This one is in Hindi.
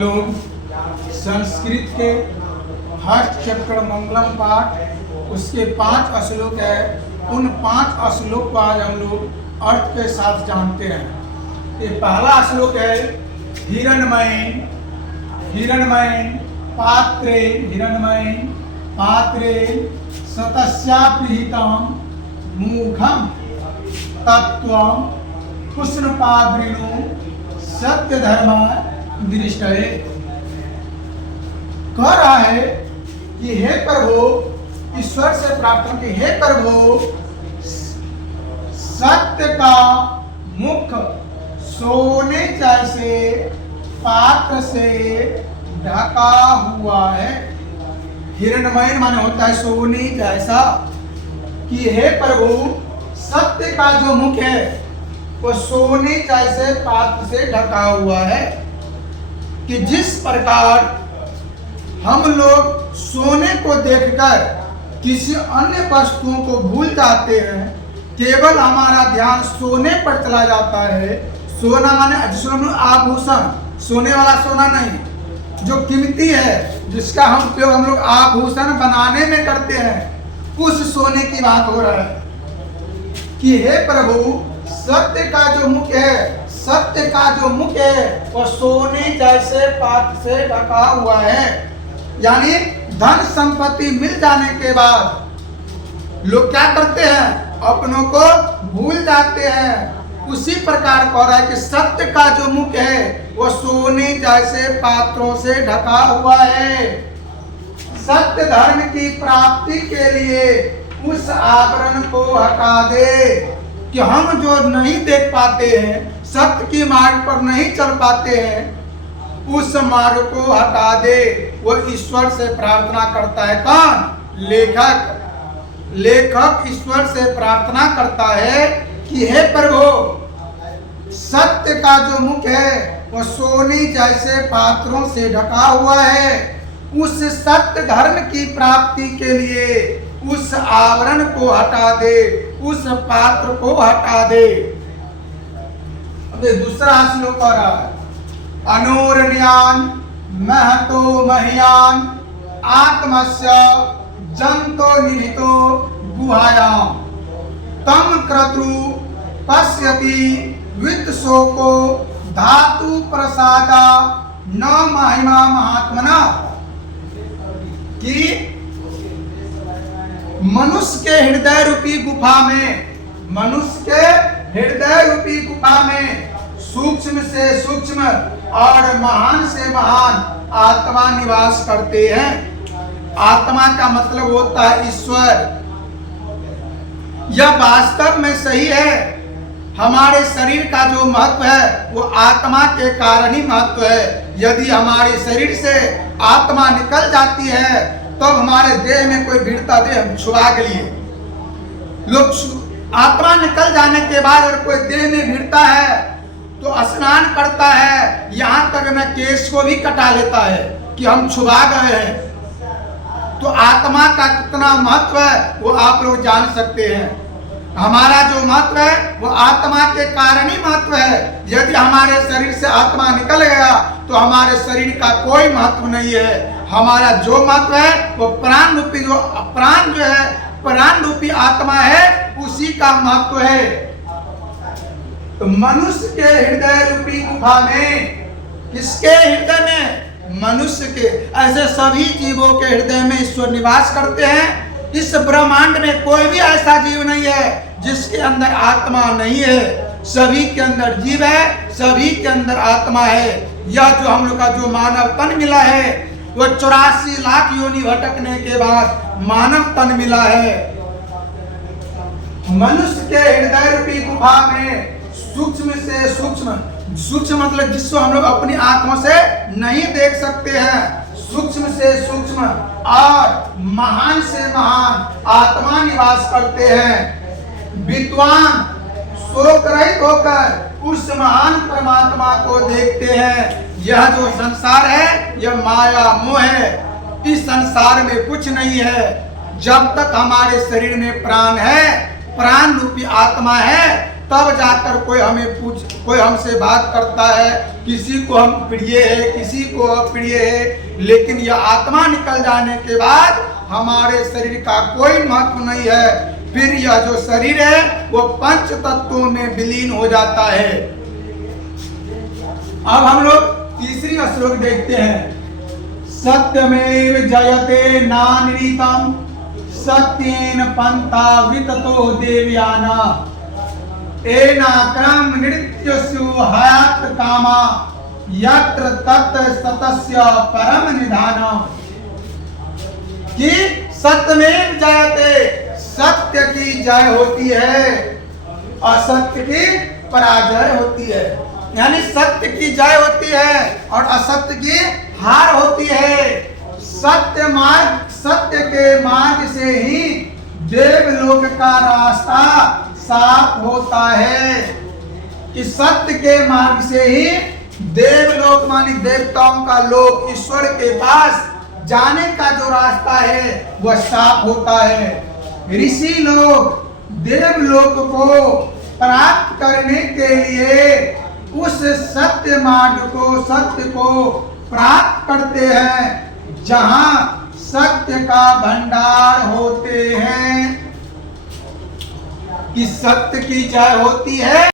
लोग संस्कृत के हर्ष चक्र मंगलम पाठ उसके 5 श्लोक है। उन 5 श्लोक को आज हम लोग अर्थ के साथ जानते हैं। ये पहला श्लोक है हिरणमयीन हिरणमयीन पात्रे हिरणमयीन पात्रे सतस्यापिहितं मूखम तत्त्वं पुष्णपाद्रिणु सत्यधर्म दृष्टये। कह रहा है कि हे प्रभु, ईश्वर से प्रार्थना की, हे प्रभु, सत्य का मुख सोने जैसे पात्र से ढका हुआ है। हिरणमय माने होता है सोने जैसा। कि हे प्रभु, सत्य का जो मुख है वो सोने जैसे पात्र से ढका हुआ है। कि जिस प्रकार हम लोग सोने को देखकर किसी अन्य वस्तुओं को भूल जाते हैं, केवल हमारा ध्यान सोने पर चला जाता है। सोना माने जिसमें आभूषण, सोने वाला सोना नहीं, जो कीमती है, जिसका हम उपयोग हम लोग आभूषण बनाने में करते हैं, उस सोने की बात हो रहा है। कि हे प्रभु, सत्य का जो मुख है, सत्य का जो मुख है वो सोने जैसे पात्र से ढका हुआ है। यानी धन संपत्ति मिल जाने के बाद लोग क्या करते हैं, अपनों को भूल जाते हैं। उसी प्रकार कह रहा है कि सत्य का जो मुख है वो सोने जैसे पात्रों से ढका हुआ है। सत्य धर्म की प्राप्ति के लिए उस आवरण को हटा दे। कि हम जो नहीं देख पाते हैं, सत्य की मार्ग पर नहीं चल पाते हैं, उस मार्ग को हटा दे। वो ईश्वर से प्रार्थना करता है। कौन? लेखक। लेखक ईश्वर से प्रार्थना करता है कि हे प्रभु, सत्य का जो मुख है वो सोने जैसे पात्रों से ढका हुआ है। उस सत्य धर्म की प्राप्ति के लिए उस आवरण को हटा दे, उस पात्र को हटा दे। अब दूसरा श्लोक कह रहा है, अनोरण्यान महतो मह्यान आत्मस्य जंतो निहितो गुहायाम तम क्रतु पश्यति वित्तशोको धातु प्रसादा न महिमा महात्मना। कि मनुष्य के हृदय रूपी गुफा में, मनुष्य के हृदय रूपी गुफा में सूक्ष्म से सूक्ष्म और महान से महान आत्मा निवास करते हैं। आत्मा का मतलब होता है ईश्वर। यह वास्तव में सही है। हमारे शरीर का जो महत्व है वो आत्मा के कारण ही महत्व है। यदि हमारे शरीर से आत्मा निकल जाती है तब हमारे देह में कोई भिड़ता देह हम छुआ के लिए लोग, आत्मा निकल जाने के बाद अगर कोई देह में भिड़ता है तो स्नान करता है, यहाँ तक न केश को भी कटा लेता है कि हम छुआ गए हैं। तो आत्मा का कितना महत्व है वो आप लोग जान सकते हैं। हमारा जो महत्व है वो आत्मा के कारण ही महत्व है। यदि हमारे शरीर से आत्मा निकल गया तो हमारे शरीर का कोई महत्व नहीं है। हमारा जो महत्व है वो प्राण रूपी, जो प्राण जो है, प्राण रूपी आत्मा है, उसी का महत्व है। तो मनुष्य के हृदय रूपी गुफा में, किसके हृदय में? मनुष्य के। ऐसे सभी जीवों के हृदय में ईश्वर निवास करते हैं। इस ब्रह्मांड में कोई भी ऐसा जीव नहीं है जिसके अंदर आत्मा नहीं है। सभी के अंदर जीव है, सभी के अंदर आत्मा है। यह जो हम लोग का जो मानव तन मिला है वो 84 लाख योनि भटकने के बाद मानव तन मिला है। मनुष्य के हृदय रूपी गुफा में सूक्ष्म से सूक्ष्म, सूक्ष्म मतलब जिसको हम लोग अपनी आंखों से नहीं देख सकते हैं, सूक्ष्म से सूक्ष्म और महान से महान आत्मा निवास करते हैं। विद्वान शोक रहित होकर उस महान परमात्मा को देखते हैं। यह जो संसार है यह माया मोह है। इस संसार में कुछ नहीं है। जब तक हमारे शरीर में प्राण है, प्राण रूपी आत्मा है, तब जाकर कोई हमसे बात करता है, किसी को हम प्रिय है, किसी को अप्रिय है, लेकिन यह आत्मा निकल जाने के बाद हमारे शरीर का कोई महत्व नहीं है। फिर यह जो शरीर है वो पंच तत्वों में विलीन हो जाता है। अब हम लोग तीसरी श्लोक देखते हैं। सत्यमेव जयते नानृतम सत्येन पंथा विततो देवयाना एनाक्रम नृत्यसु हयात कामा यत्र तत्र सतस्य परम निधानम। कि सत्यमेव जयते, सत्य की जय होती है, असत्य की पराजय होती है। यानी सत्य की जय होती है और असत्य की हार होती है। सत्य के मार्ग से ही देवलोक का रास्ता साफ होता है। कि सत्य के मार्ग से ही देवलोक मानी देवताओं का लोक, ईश्वर के पास जाने का जो रास्ता है वह साफ होता है। ऋषि लोग देवलोक को प्राप्त करने के लिए उस सत्य मार्ग को, सत्य को प्राप्त करते हैं जहां सत्य का भंडार होते हैं। कि सत्य की जय होती है।